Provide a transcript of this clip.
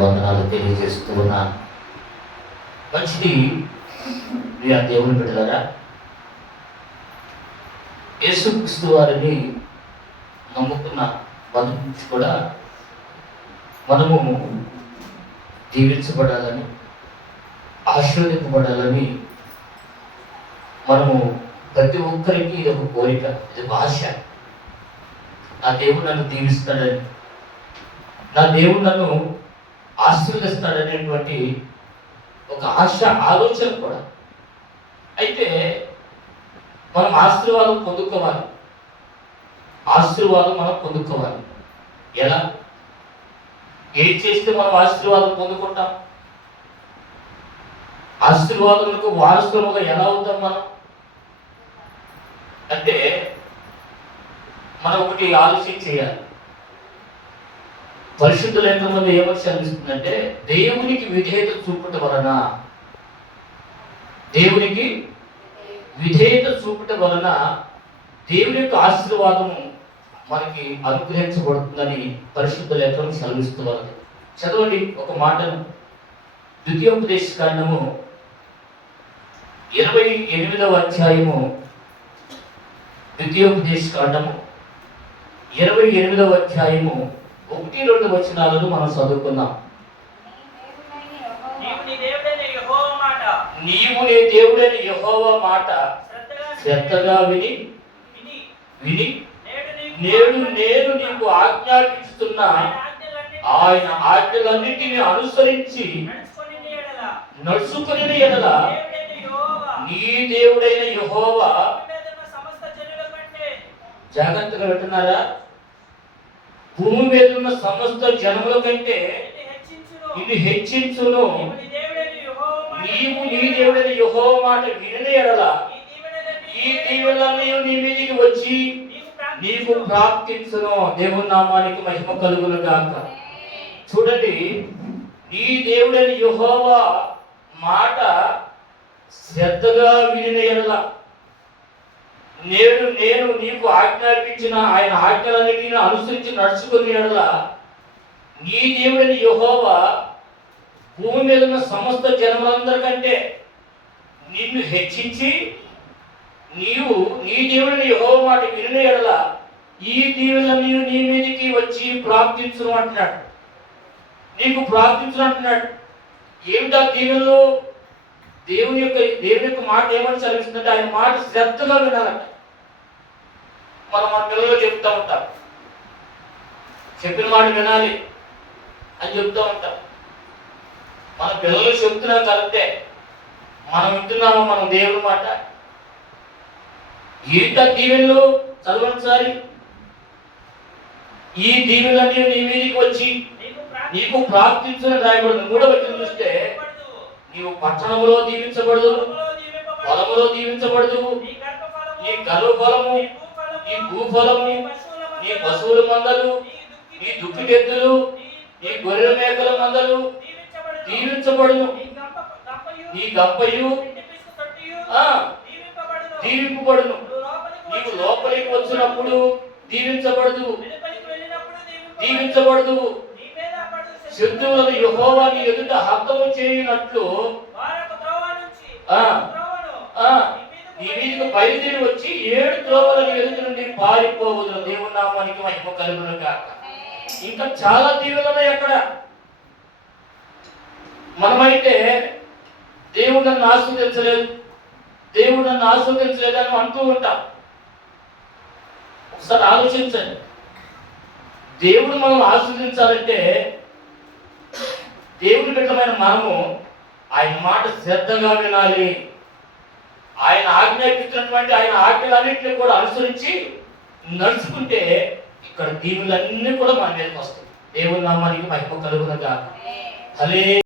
వందనాలు తెలియజేస్తూ ఉన్నాను. మంచిది ఆ దేవుని బిడ్డలారా, యేసుక్రీస్తు వారిని నమ్ముకున్న మొదటి నుంచి కూడా మనము దీవించబడాలని, ఆశీర్వదింపబడాలని మనము ప్రతి ఒక్కరికి ఇది ఒక కోరిక, ఇది ఒక ఆశ. నా దేవుడు నన్ను దీవిస్తాడని, నా దేవుడు నన్ను ఆశీర్వదిస్తాడనేటువంటి ఒక ఆశ, ఆలోచన కూడా. అయితే మనం ఆశీర్వాదం పొందుకోవాలి. ఆశీర్వాదం మనం పొందుకోవాలి. ఎలా? ఏం చేస్తే మనం ఆశీర్వాదం పొందుకుంటాం? ఆశీర్వాదములకు వారసులుగా ఎలా అవుతాం మనం అంటే, మనం ఒకటి ఆలోచన చేయాలి. పరిశుద్ధ లేఖనంలో ఏమని చదివిస్తుందంటే, దేవునికి విధేయత చూపుట వలన, దేవునికి విధేయత చూపుట వలన దేవుని యొక్క ఆశీర్వాదము మనకి అనుగ్రహించబడుతుందని పరిశుద్ధ లేఖనం చదివిస్తున్నది. చదవండి ఒక మాటను. ద్వితీయోపదేశకాండము 28వ అధ్యాయము, ద్వితీయోపదేశకాండము 28వ అధ్యాయము 1-2 వచనాలను మనం చదువుకుందాం. నీవు నీ దేవుడైన యెహోవా మాట శ్రద్ధగా విని నేడు నేను నీకు ఆజ్ఞాపిస్తున్న ఆయన ఆజ్ఞలన్నిటిని అనుసరించి నడుచుకుని ఎడల నీ దేవుడైన యెహోవా, జాగ్రత్తగా వింటున్నారా, భూమి మీద ఉన్న సమస్త జనముల కంటే ఇది హెచ్చించును. నీవు నీ దేవుడైన యెహోవా మాట విని ఎడల ఈ దీవెనలన్నీ నీ మీదికి వచ్చి నీకు ప్రాప్తించును. దేవుని నామానికి మహిమ కలుగును గాక. చూడండి, నీ దేవుడైన యెహోవా మాట శ్రద్ధగా విని ఎడల, నేడు నేను నీకు ఆజ్ఞాపించిన ఆయన ఆజ్ఞలన్నిటిని అనుసరించి నడుచుకుని ఎడల నీ దేవుడైన యెహోవా భూమి మీద ఉన్న సమస్త జనములందరికంటే నిన్ను హెచ్చించి, నీవు నీ దేవుడైన యెహోవా మాట విని ఎడల ఈ దీవెనలన్నీ నీ మీదికి వచ్చి ప్రాప్తించును అంటున్నాడు. నీకు ప్రాప్తించును అంటున్నాడు. ఏమిటా దీవెనలు? దేవుని యొక్క మాట ఏమని చదివిస్తుందంటే, ఆయన మాట శ్రద్ధగా వినాలంట. మనం మన పిల్లలు చెప్తూ ఉంటాం, చెప్పిన మాట వినాలి అని చెప్తూ ఉంటాం. మన పిల్లలు చెప్తున్నాం కరెక్టే, మనం వింటున్నాము మనం దేవుని మాట. ఏంట దీవెనలు? చదవండి సారి. ఈ దీవెనలన్నీ నీ మీదికి వచ్చి నీకు ప్రాప్తించుని రాయబడింది. 3వ వచనం చూస్తే, నీవు పట్టణములో దీవించబడదు, పొలములో దీవించబడదు, నీ గర్భఫలము, నీ భూఫలము, నీ పశువుల మందలు, నీ దుక్కిటెద్దులు, నీ గొర్రెల మేకల మందలు దీవించబడును. నీ గంపయు దీవింపబడును. నీవు లోపలికి వచ్చినప్పుడు దీవించబడదు, దీవించబడదు. శత్రువులను యెహోవా నీ ఎదుట హతము చేయునట్లు నీ మీదకు బయలుదేరి వచ్చి 7 త్రోవల నీ ఎదుట నుండి పారిపోవదును. దేవుని నామానికి మహిమ కలుగును గాక. ఇంకా చాలా దీవెనలు ఉన్నాయి అక్కడ. మనమైతే దేవుడు నన్ను ఆస్వాదించలేదు, దేవుడు నన్ను ఆస్వాదించలేదు అని అంటూ ఉంటాం. ఒకసారి ఆలోచించండి. దేవుడు మనం ఆస్వాదించాలంటే దేవుని బిడ్డమైన మనము ఆయన మాట శ్రద్ధగా వినాలి. ఆయన ఆజ్ఞాపించినటువంటి ఆయన ఆజ్ఞలన్నింటినీ కూడా అనుసరించి నడుచుకుంటే ఇక్కడ దీవులన్నీ కూడా మన మీదకి వస్తాయి. దేవుని నామానికి మహిమ కలుగును గాక. హల్లెలూయా.